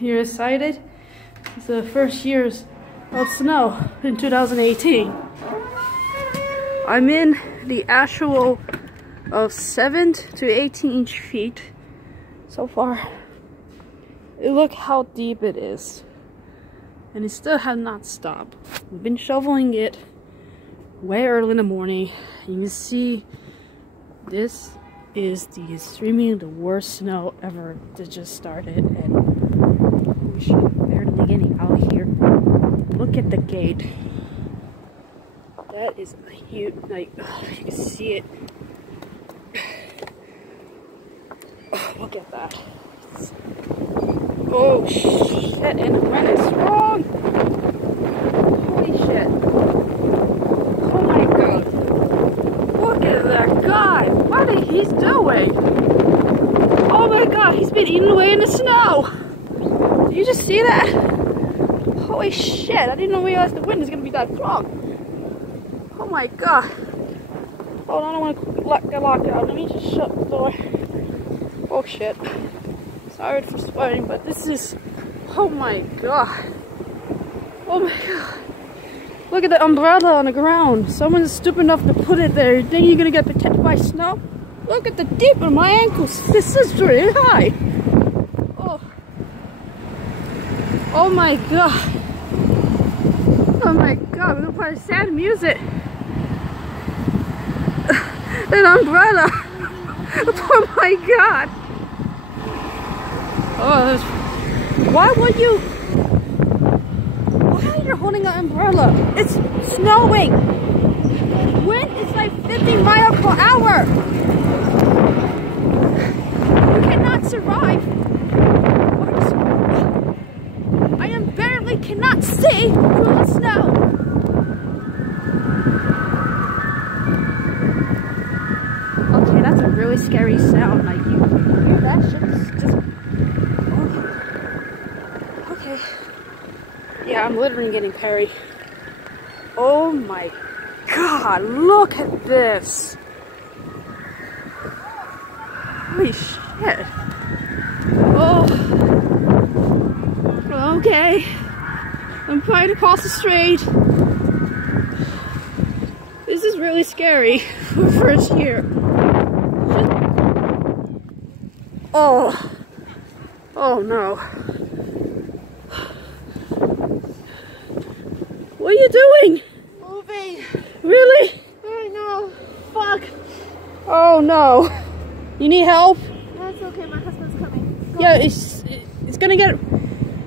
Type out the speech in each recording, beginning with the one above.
You're excited? It's the first years of snow in 2018. I'm in the actual of 7 to 18 feet so far. Look how deep it is. And it still has not stopped. We've been shoveling it way early in the morning. You can see this is the extremely the worst snow ever that just started, and we should barely getting out here. Look at the gate. That is a huge, like, oh, you can see it. Oh, look at that. Oh shit, and the wind is strong. Holy shit. Oh my god. Look at that guy. What is he doing? Oh my god, he's been eaten away in the snow. Did you just see that? Holy shit, I didn't realize the wind is gonna be that strong. Oh my god. Hold on, I don't want to get locked out. Let me just shut the door. Oh shit. Sorry for swearing, but this is, oh my god. Oh my god. Look at the umbrella on the ground. Someone's stupid enough to put it there. You think you're gonna get protected by snow? Look at the dip in my ankles. This is really high. Oh. Oh my god. Oh my god, we're gonna play sad music. An umbrella. Oh my god. Oh, why would you? Why are you holding an umbrella? It's snowing. Wind is like 50 miles per hour. You cannot survive. I am barely cannot see through the snow. Okay, that's a really scary sound. Like you hear that shit? Just okay. Yeah, I'm literally getting parried. Oh my god, look at this. Holy shit. Oh. Okay. I'm trying to cross the street. This is really scary for first year. Oh. Oh no. What are you doing? Moving. Really? I know. Fuck. Oh no. You need help? That's okay, my husband's coming. Go. Yeah, it's gonna get.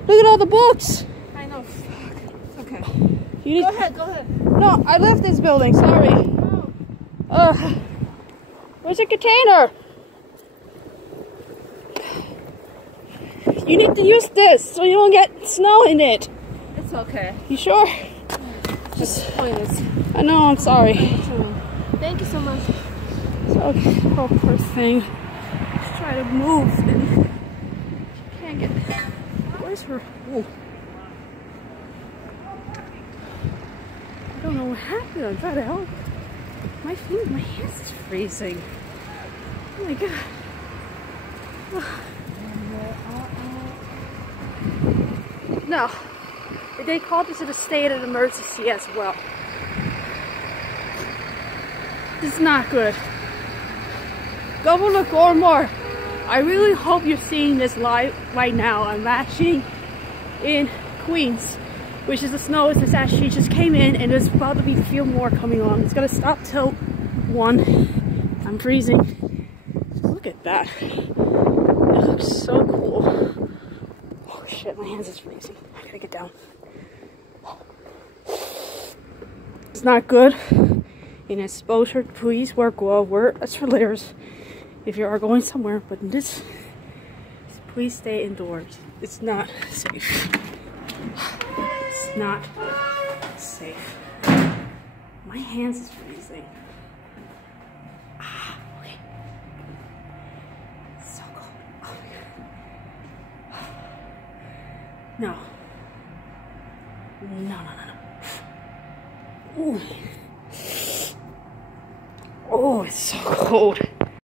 Look at all the books. I know. Fuck. It's okay. You need. Go ahead, go ahead. No, I left this building. Sorry. No. Where's the container? You need to use this so you don't get snow in it. It's okay. You sure? Just please. I know, I'm sorry. Thank you so much. It's okay. Oh, poor thing. Just try to move and she can't get. Where's her? Oh. I don't know what happened. I'm trying to help. My hands is freezing. Oh my god. Oh. No, they called this a state of emergency as well. This is not good. Governor Gormore, I really hope you're seeing this live right now. I'm actually in Queens, which is the snow is actually just came in, and there's about to be a few more coming on. It's gonna stop till 1. I'm freezing. Look at that. It looks so cool. Oh shit, my hands is freezing. I gotta get down. It's not good. In exposure, please wear glove. Wear extra layers if you are going somewhere. But in this, please stay indoors. It's not safe. It's not safe. My hands is freezing. Ah, okay. It's so cold. Oh my god. No. No, no, no, no. Ooh. Oh, it's so cold.